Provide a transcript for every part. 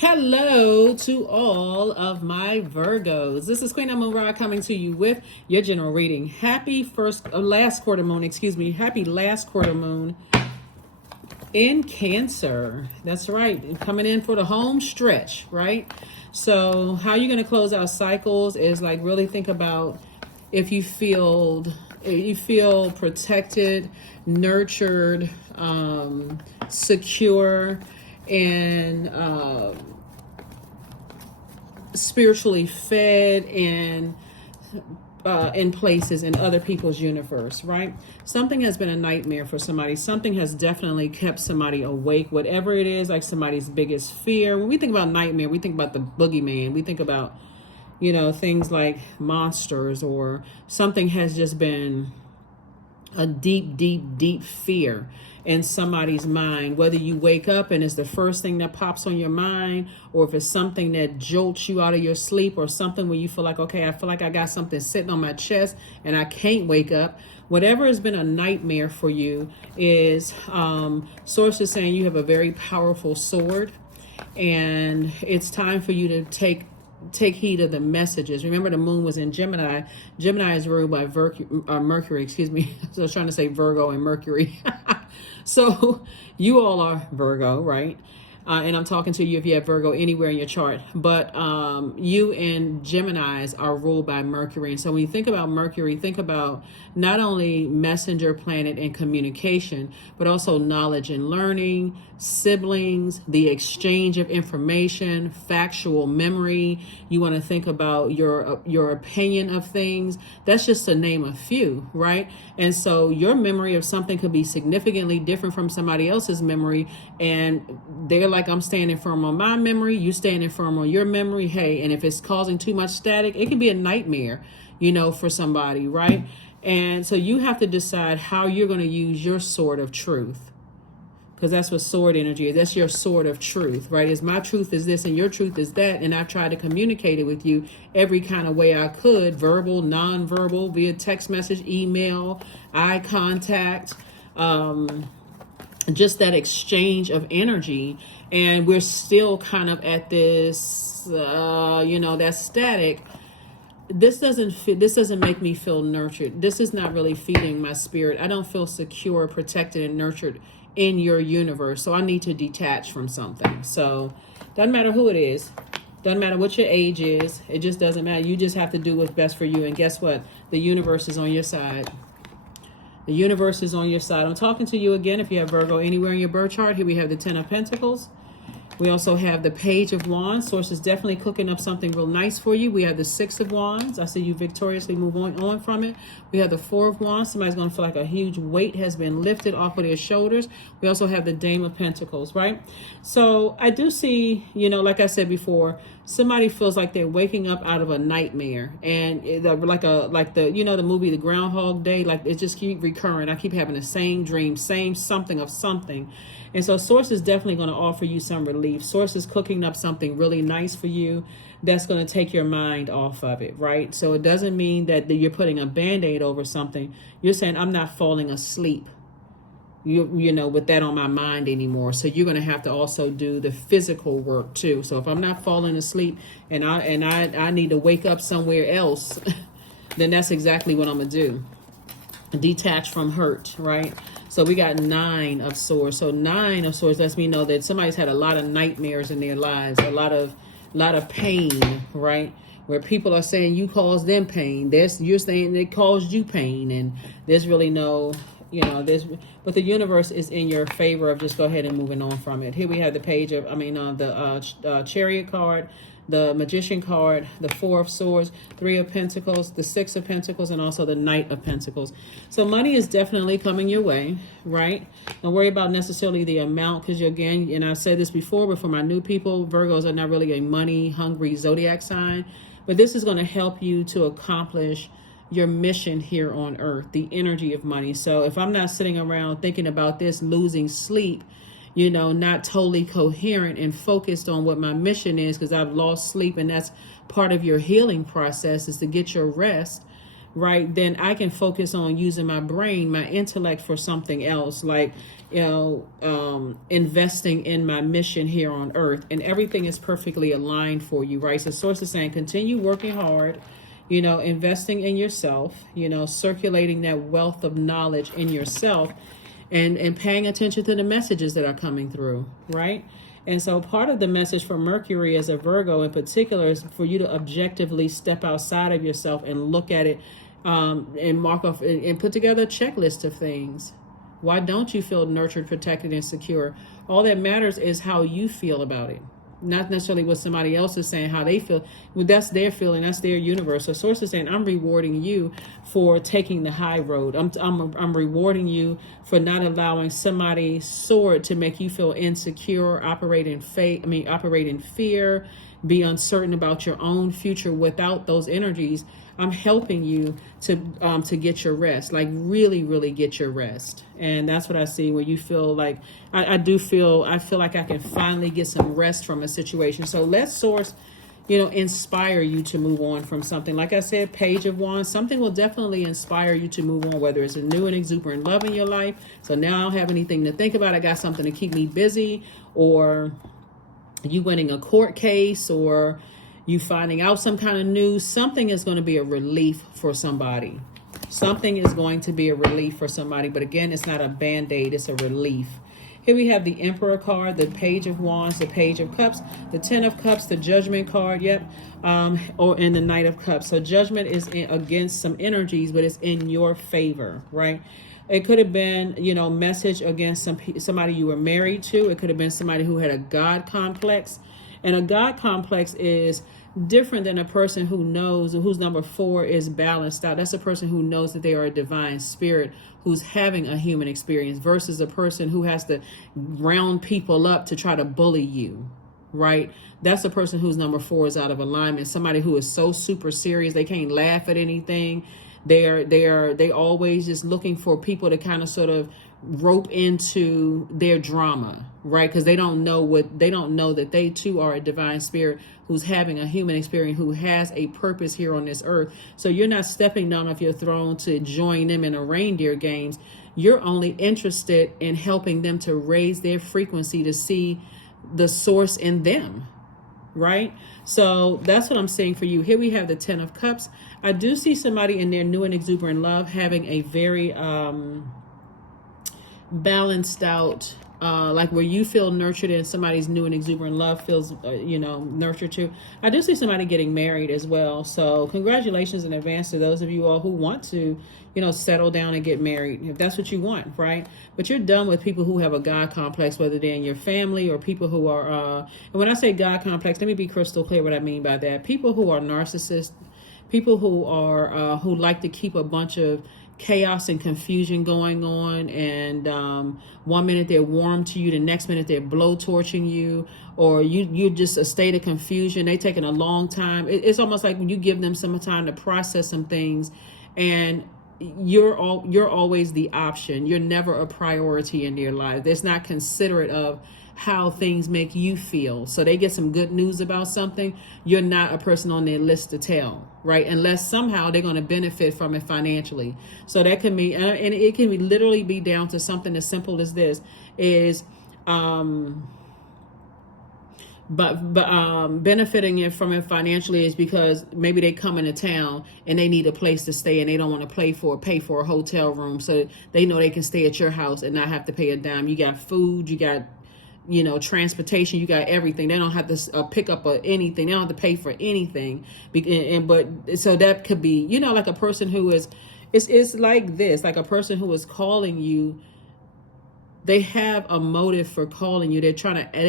Hello to all of my Virgos. This is Queen Amun Ra coming to you with your general reading. Happy last quarter moon, Happy last quarter moon in Cancer. That's right. Coming in for the home stretch, right? So how you're going to close out cycles is like really think about if you feel protected, nurtured, secure, and spiritually fed and in places in other people's universe, right? Something has been a nightmare for somebody. Something has definitely kept somebody awake, whatever it is, like somebody's biggest fear. When we think about nightmare, we think about the boogeyman. We think about, things like monsters, or something has just been a deep, deep, deep fear in somebody's mind, whether you wake up and it's the first thing that pops on your mind, or if it's something that jolts you out of your sleep, or something where you feel like, okay, I feel like I got something sitting on my chest and I can't wake up. Whatever has been a nightmare for you is sources saying you have a very powerful sword, and it's time for you to take heed of the messages. Remember, the moon was in Gemini. Gemini is ruled by Mercury, excuse me. So I was trying to say Virgo and Mercury. So you all are Virgo, right? And I'm talking to you if you have Virgo anywhere in your chart. But you and Geminis are ruled by Mercury. And so when you think about Mercury, think about not only messenger planet and communication, but also knowledge and learning, siblings, the exchange of information, factual memory. You want to think about your opinion of things. That's just to name a few, right? And so your memory of something could be significantly different from somebody else's memory. And they're like, I'm standing firm on my memory, you standing firm on your memory. Hey, and if it's causing too much static, it can be a nightmare, for somebody, right? And so you have to decide how you're going to use your sword of truth, because that's what sword energy is. That's your sword of truth, right? Is my truth is this and your truth is that, and I tried to communicate it with you every kind of way I could, verbal, non-verbal, via text message, email, eye contact, just that exchange of energy. And we're still kind of at this, that static. This doesn't make me feel nurtured. This is not really feeding my spirit. I don't feel secure, protected, and nurtured in your universe. So I need to detach from something. So doesn't matter who it is. Doesn't matter what your age is. It just doesn't matter. You just have to do what's best for you. And guess what? The universe is on your side. The universe is on your side. I'm talking to you again if you have Virgo anywhere in your birth chart. Here we have the Ten of Pentacles. We also have the Page of Wands. Source is definitely cooking up something real nice for you. We have the Six of Wands. I see you victoriously move on from it. We have the Four of Wands. Somebody's going to feel like a huge weight has been lifted off of their shoulders. We also have the Dame of Pentacles, right? So I do see, like I said before, somebody feels like they're waking up out of a nightmare, and the movie The Groundhog Day, like it just keep recurring. I keep having the same dream, same something of something. And so Source is definitely going to offer you some relief. Source is cooking up something really nice for you that's going to take your mind off of it, right? So it doesn't mean that you're putting a Band-Aid over something. You're saying, I'm not falling asleep, with that on my mind anymore. So you're going to have to also do the physical work too. So if I'm not falling asleep and I need to wake up somewhere else, then that's exactly what I'm going to do. Detach from hurt, right? So we got Nine of Swords. So Nine of Swords lets me know that somebody's had a lot of nightmares in their lives, a lot of pain, right? Where people are saying you caused them pain. You're saying they caused you pain, and there's really no, but the universe is in your favor of just go ahead and moving on from it. Here we have the the Chariot card, the Magician card, the Four of Swords, Three of Pentacles, the Six of Pentacles, and also the Knight of Pentacles. So money is definitely coming your way, right? Don't worry about necessarily the amount, because again, and I've said this before, but for my new people, Virgos are not really a money-hungry zodiac sign, but this is going to help you to accomplish your mission here on earth, the energy of money. So if I'm not sitting around thinking about this, losing sleep, not totally coherent and focused on what my mission is, because I've lost sleep, and that's part of your healing process, is to get your rest. right, then I can focus on using my brain, my intellect for something else, like, investing in my mission here on earth. And everything is perfectly aligned for you, right? So source is saying, continue working hard, investing in yourself, circulating that wealth of knowledge in yourself, and paying attention to the messages that are coming through, right? And so part of the message for Mercury as a Virgo in particular is for you to objectively step outside of yourself and look at it, and mark off and put together a checklist of things. Why don't you feel nurtured, protected, and secure? All that matters is how you feel about it. Not necessarily what somebody else is saying, how they feel. Well, that's their feeling, that's their universe. So source is saying, I'm rewarding you for taking the high road. I'm rewarding you for not allowing somebody's sword to make you feel insecure, operate in fear, be uncertain about your own future. Without those energies, I'm helping you to get your rest, like really, really get your rest. And that's what I see when you feel like, I feel like I can finally get some rest from a situation. So let source, inspire you to move on from something. Like I said, Page of Wands, something will definitely inspire you to move on, whether it's a new and exuberant love in your life. So now I don't have anything to think about. I got something to keep me busy, or you winning a court case, or you finding out some kind of news. Something is going to be a relief for somebody. Something is going to be a relief for somebody. But again, it's not a band-aid, it's a relief. Here we have the Emperor card, the Page of Wands, the Page of Cups, the Ten of Cups, the Judgment card, and the Knight of Cups. So Judgment is against some energies, but it's in your favor, right? It could have been, message against somebody you were married to. It could have been somebody who had a God complex. And a God complex is different than a person who knows, whose number 4 is balanced out. That's a person who knows that they are a divine spirit who's having a human experience, versus a person who has to round people up to try to bully you, right? That's a person whose number 4 is out of alignment. Somebody who is so super serious, they can't laugh at anything. They always just looking for people to kind of sort of rope into their drama, right? Because they don't know that they too are a divine spirit who's having a human experience, who has a purpose here on this earth. So you're not stepping down off your throne to join them in a reindeer games. You're only interested in helping them to raise their frequency, to see the source in them, right? So that's what I'm saying for you. Here we have the Ten of Cups. I do see somebody in their new and exuberant love having a very balanced out, like where you feel nurtured and somebody's new and exuberant love feels nurtured too. I do see somebody getting married as well. So congratulations in advance to those of you all who want to settle down and get married, if that's what you want, right? But you're done with people who have a God complex, whether they're in your family or people who are and when I say God complex, let me be crystal clear what I mean by that. People who are narcissists, people who are who like to keep a bunch of chaos and confusion going on, and one minute they're warm to you, the next minute they're blowtorching you, or you're just a state of confusion. They're taking a long time. It's almost like when you give them some time to process some things, and you're always the option. You're never a priority in their life. It's not considerate of how things make you feel. So they get some good news about something, you're not a person on their list to tell, right? Unless somehow they're going to benefit from it financially. So that can be, and it can be literally be down to something as simple as this is, benefiting it from it financially is because maybe they come into town and they need a place to stay, and they don't want to pay for a hotel room, so they know they can stay at your house and not have to pay a dime. You got food, you got transportation, you got everything. They don't have to pick up anything. They don't have to pay for anything. But so that could be, like a person who is, it's like this, like a person who is calling you. They have a motive for calling you. They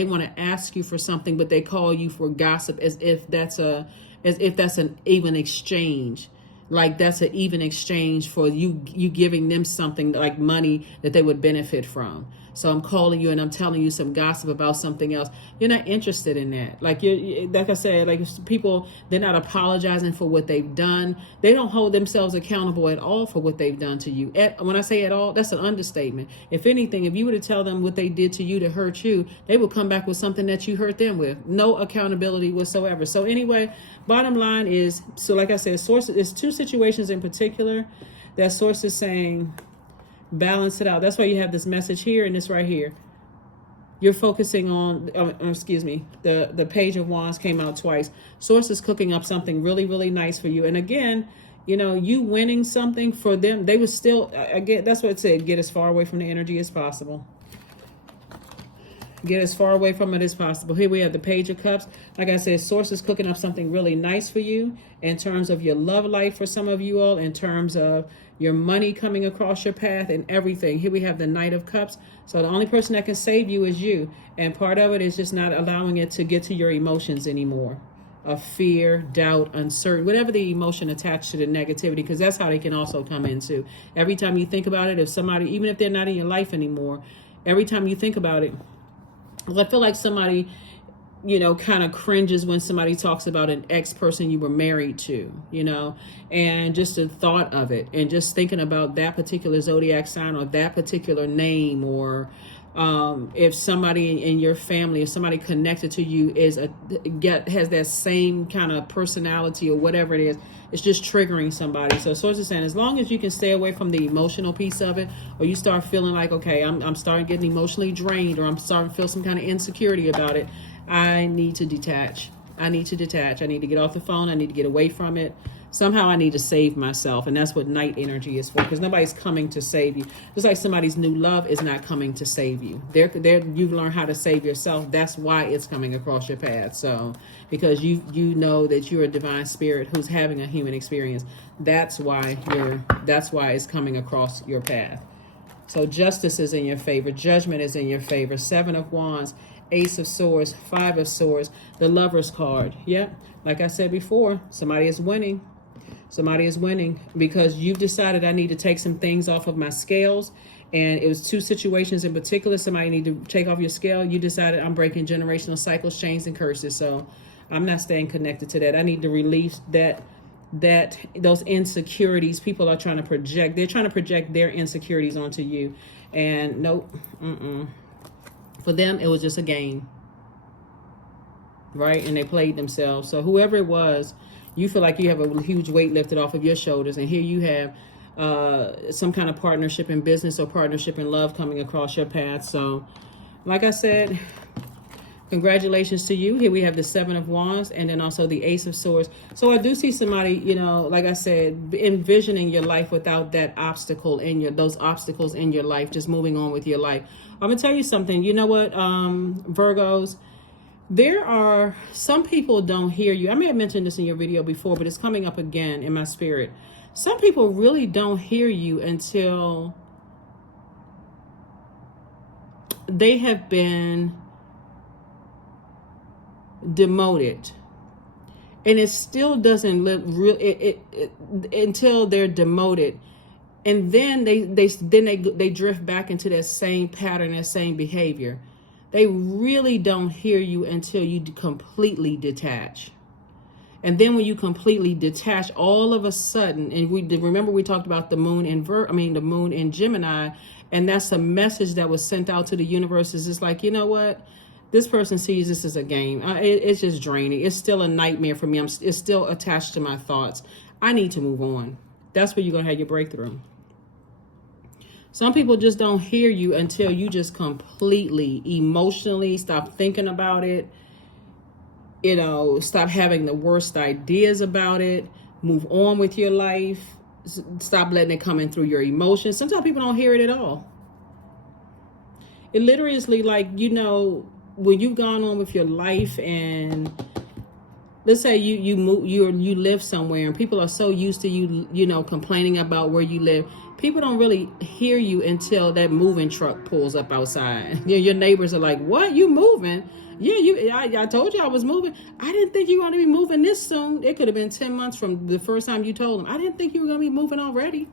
want to ask you for something, but they call you for gossip as if that's an even exchange. Like that's an even exchange for you giving them something like money that they would benefit from. So I'm calling you and I'm telling you some gossip about something else. You're not interested in that. Like like I said, like people, they're not apologizing for what they've done. They don't hold themselves accountable at all for what they've done to you. When I say at all, that's an understatement. If anything, if you were to tell them what they did to you to hurt you, they will come back with something that you hurt them with. No accountability whatsoever. So anyway, bottom line is, so like I said, sources, it's two situations in particular that source is saying balance it out. That's why you have this message here and this right here. You're focusing on, the Page of Wands came out twice. Source is cooking up something really, really nice for you. And again, you know, you winning something for them, they would still, again, that's what it said, get as far away from the energy as possible. Get as far away from it as possible. Here we have the Page of Cups. Like I said, source is cooking up something really nice for you in terms of your love life for some of you all, in terms of your money coming across your path and everything. Here we have the Knight of Cups. So the only person that can save you is you. And part of it is just not allowing it to get to your emotions anymore. Of fear, doubt, uncertainty, whatever the emotion attached to the negativity, because that's how they can also come into. Every time you think about it, if somebody, even if they're not in your life anymore, every time you think about it, I feel like somebody, you know, kind of cringes when somebody talks about an ex-person you were married to, you know, and just the thought of it and just thinking about that particular zodiac sign or that particular name, or if somebody in your family, if somebody connected to you has that same kind of personality or whatever it is, it's just triggering somebody. So source is saying, as long as you can stay away from the emotional piece of it, or you start feeling like, okay, I'm starting getting emotionally drained, or I'm starting to feel some kind of insecurity about it, I need to detach. I need to detach. I need to get off the phone. I need to get away from it. Somehow I need to save myself. And that's what night energy is for, because nobody's coming to save you. Just like somebody's new love is not coming to save you. You've learned how to save yourself. That's why it's coming across your path. So because you know that you're a divine spirit who's having a human experience. That's why it's coming across your path. So justice is in your favor. Judgment is in your favor. 7 of Wands, Ace of Swords, 5 of Swords, the Lover's card. Yep. Like I said before, somebody is winning. Somebody is winning because you've decided I need to take some things off of my scales. And it was two situations in particular. Somebody need to take off your scale. You decided I'm breaking generational cycles, chains, and curses. So I'm not staying connected to that. I need to release those insecurities people are trying to project. They're trying to project their insecurities onto you. And nope. For them, it was just a game. Right? And they played themselves. So whoever it was, you feel like you have a huge weight lifted off of your shoulders. And here you have some kind of partnership in business or partnership in love coming across your path. So like I said, congratulations to you. Here we have the 7 of Wands and then also the Ace of Swords. So I do see somebody, you know, like I said, envisioning your life without that obstacle those obstacles in your life, just moving on with your life. I'm going to tell you something. You know what, Virgos? There are some people don't hear you. I may have mentioned this in your video before, but it's coming up again in my spirit. Some people really don't hear you until they have been demoted. And it still doesn't look real until they're demoted. And then they drift back into that same pattern, that same behavior. They really don't hear you until you completely detach. And then when you completely detach, all of a sudden, and remember we talked about the moon in the moon in Gemini, and that's a message that was sent out to the universe. Is just like, you know what? This person sees this as a game. It's just draining. It's still a nightmare for me. It's still attached to my thoughts. I need to move on. That's where you're going to have your breakthrough. Some people just don't hear you until you just completely emotionally stop thinking about it. You know, stop having the worst ideas about it. Move on with your life. Stop letting it come in through your emotions. Sometimes people don't hear it at all. It literally is like, you know, when you've gone on with your life and let's say you live somewhere and people are so used to you know, complaining about where you live. People don't really hear you until that moving truck pulls up outside. Your neighbors are like, what? You moving? Yeah, I told you I was moving. I didn't think you were going to be moving this soon. It could have been 10 months from the first time you told them. I didn't think you were going to be moving already.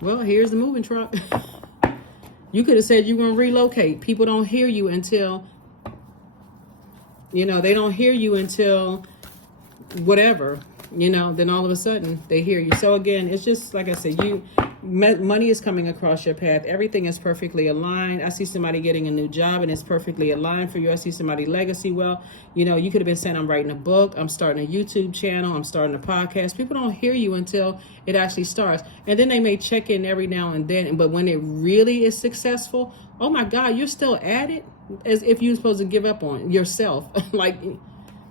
Well, here's the moving truck. You could have said you're going to relocate. People don't hear you until, they don't hear you until whatever, then all of a sudden they hear you. So again, it's just like I said, money is coming across your path. Everything is perfectly aligned. I see somebody getting a new job and it's perfectly aligned for you. I see somebody legacy. Well, you could have been saying, I'm writing a book, I'm starting a YouTube channel, I'm starting a podcast. People don't hear you until it actually starts. And then they may check in every now and then. But when it really is successful, oh my God, you're still at it, as if you're supposed to give up on yourself.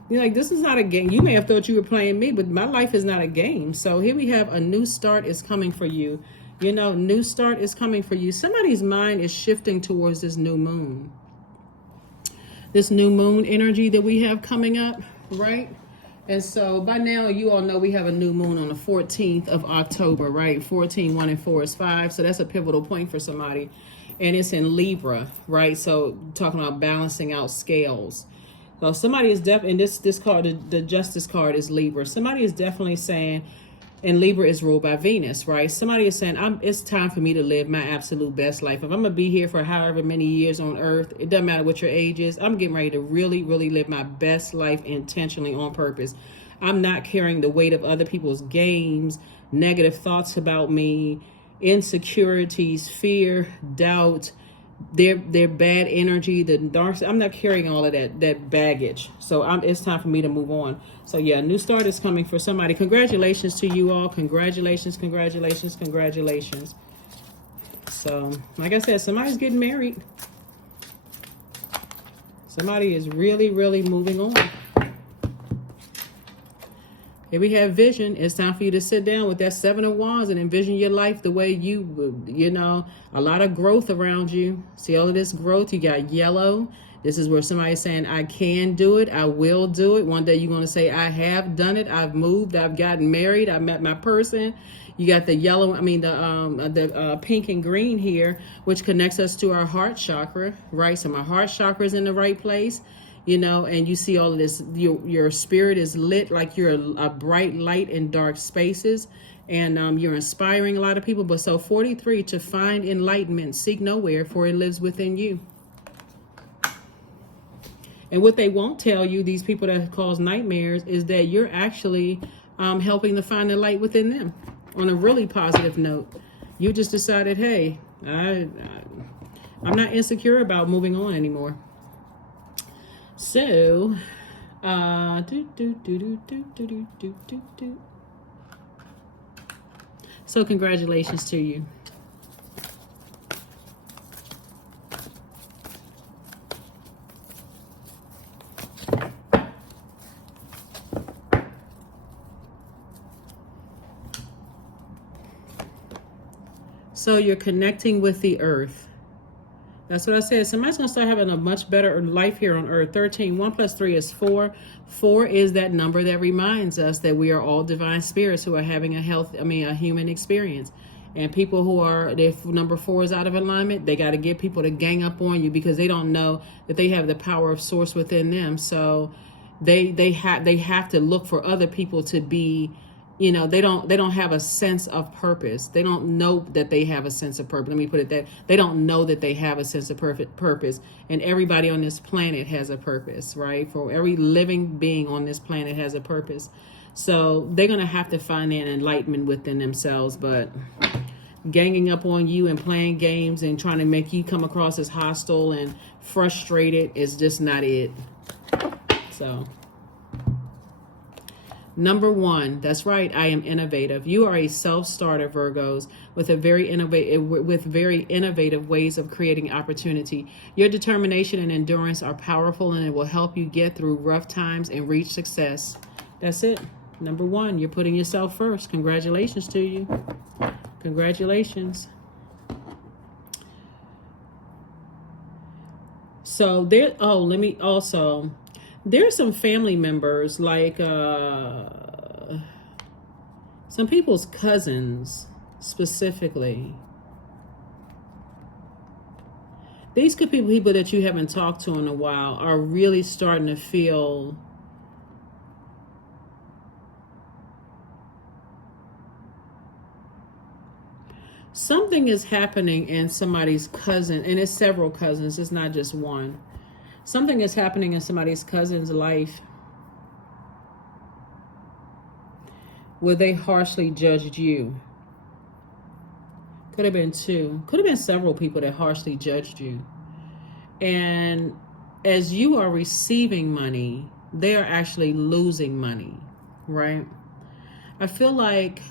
This is not a game. You may have thought you were playing me, but my life is not a game. So here we have a new start is coming for you. New start is coming for you. Somebody's mind is shifting towards this new moon. This new moon energy that we have coming up, right? And so by now, you all know we have a new moon on the 14th of October, right? 14, 1 and 4 is 5. So that's a pivotal point for somebody. And it's in Libra, right? So talking about balancing out scales. So somebody is definitely, and this card, the Justice card is Libra. Somebody is definitely saying, and Libra is ruled by Venus, right? Somebody is saying, it's time for me to live my absolute best life. If I'm going to be here for however many years on earth, it doesn't matter what your age is, I'm getting ready to really, really live my best life intentionally on purpose. I'm not carrying the weight of other people's games, negative thoughts about me, insecurities, fear, doubt, their bad energy, the dark. I'm not carrying all of that baggage. So it's time for me to move on. So yeah, new start is coming for somebody. Congratulations to you all. Congratulations, congratulations, congratulations. So like I said, somebody's getting married. Somebody is really, really moving on. Here we have vision. It's time for you to sit down with that 7 of Wands and envision your life the way you would, a lot of growth around you. See all of this growth? You got yellow. This is where somebody's saying, I can do it. I will do it. One day you're going to say, I have done it. I've moved. I've gotten married. I met my person. You got the yellow, the pink and green here, which connects us to our heart chakra, right? So my heart chakra is in the right place. And you see all of this, your spirit is lit like you're a bright light in dark spaces, and you're inspiring a lot of people. But so 43, to find enlightenment, seek nowhere, for it lives within you. And what they won't tell you, these people that cause nightmares, is that you're actually helping to find the light within them. On a really positive note, you just decided, hey, I'm not insecure about moving on anymore. So, so congratulations to you. So you're connecting with the earth. That's what I said. Somebody's going to start having a much better life here on earth. 13. 1 plus 3 is 4. 4 is that number that reminds us that we are all divine spirits who are having a human experience. And people who are, if number 4 is out of alignment, they got to get people to gang up on you because they don't know that they have the power of source within them. So they have to look for other people to be, they don't have a sense of purpose. They don't know that they have a sense of purpose. Let me put it that they don't know that they have a sense of purpose. And everybody on this planet has a purpose, right? For every living being on this planet has a purpose. So they're going to have to find that enlightenment within themselves. But ganging up on you and playing games and trying to make you come across as hostile and frustrated is just not it. So number 1, that's right, I am innovative. You are a self-starter, Virgos, with very innovative ways of creating opportunity. Your determination and endurance are powerful, and it will help you get through rough times and reach success. That's it. Number 1, you're putting yourself first. Congratulations to you. Congratulations. So there, there's some family members, like some people's cousins specifically. These could be people that you haven't talked to in a while, are really starting to feel something is happening in somebody's cousin, and it's several cousins, it's not just one. Something is happening in somebody's cousin's life where they harshly judged you. Could have been two. Could have been several people that harshly judged you. And as you are receiving money, they are actually losing money, right? I feel like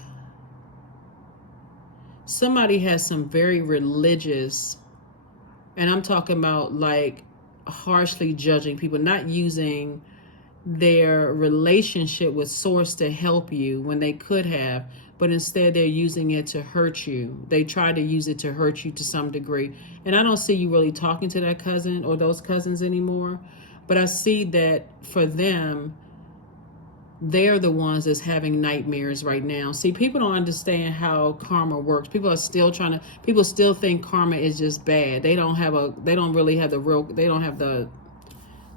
somebody has some very religious, and I'm talking about like harshly judging people, not using their relationship with source to help you when they could have, but instead they're using it to hurt you. They try to use it to hurt you to some degree. And I don't see you really talking to that cousin or those cousins anymore, but I see that for them, they're the ones that's having nightmares right now. See, people don't understand how karma works. People still think karma is just bad. They don't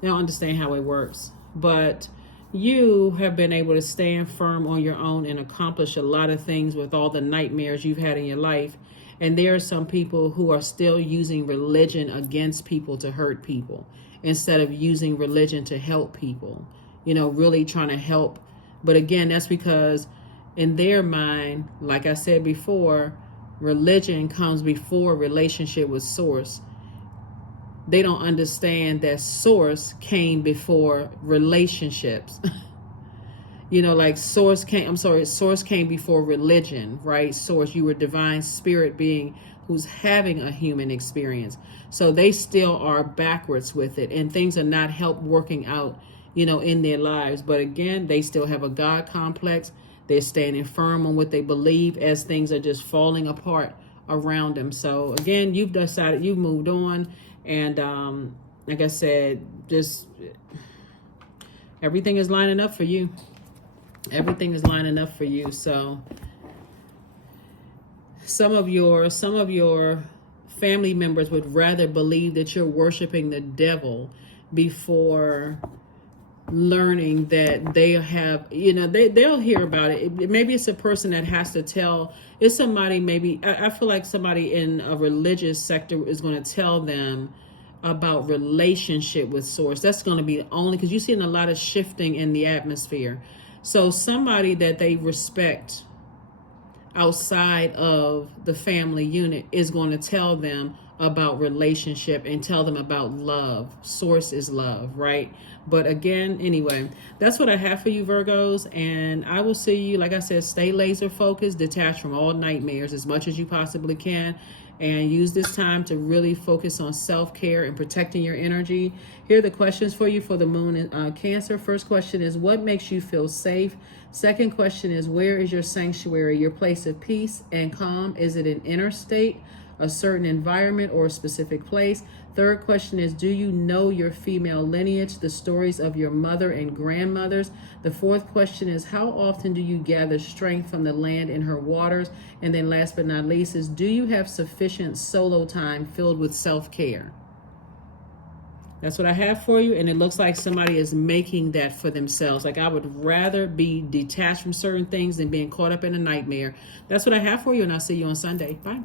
understand how it works. But you have been able to stand firm on your own and accomplish a lot of things with all the nightmares you've had in your life. And there are some people who are still using religion against people to hurt people instead of using religion to help people, really trying to help. But again, that's because in their mind, like I said before, religion comes before relationship with source. They don't understand that source came before relationships. Like source came before religion, right? Source, you were divine spirit being who's having a human experience. So they still are backwards with it, and things are not working out, in their lives. But again, they still have a God complex. They're standing firm on what they believe as things are just falling apart around them. So again, you've decided, you've moved on. And like I said, just everything is lining up for you. Everything is lining up for you. So some of your family members would rather believe that you're worshiping the devil before learning that they have, they'll hear about it. Maybe it's a person that has to tell. It's somebody, maybe, I feel like somebody in a religious sector is going to tell them about relationship with source. That's going to be the only, because you're seeing a lot of shifting in the atmosphere. So somebody that they respect outside of the family unit is going to tell them about relationship and tell them about love. Source is love, right? But again, anyway, that's what I have for you, Virgos. And I will see you, like I said, stay laser focused, detach from all nightmares as much as you possibly can. And use this time to really focus on self-care and protecting your energy. Here are the questions for you for the moon in Cancer. First question is, what makes you feel safe? Second question is, where is your sanctuary, your place of peace and calm? Is it an inner state, a certain environment, or a specific place? Third question is, do you know your female lineage, the stories of your mother and grandmothers? The fourth question is, how often do you gather strength from the land and her waters? And then last but not least is, do you have sufficient solo time filled with self-care? That's what I have for you. And it looks like somebody is making that for themselves. Like, I would rather be detached from certain things than being caught up in a nightmare. That's what I have for you. And I'll see you on Sunday. Bye.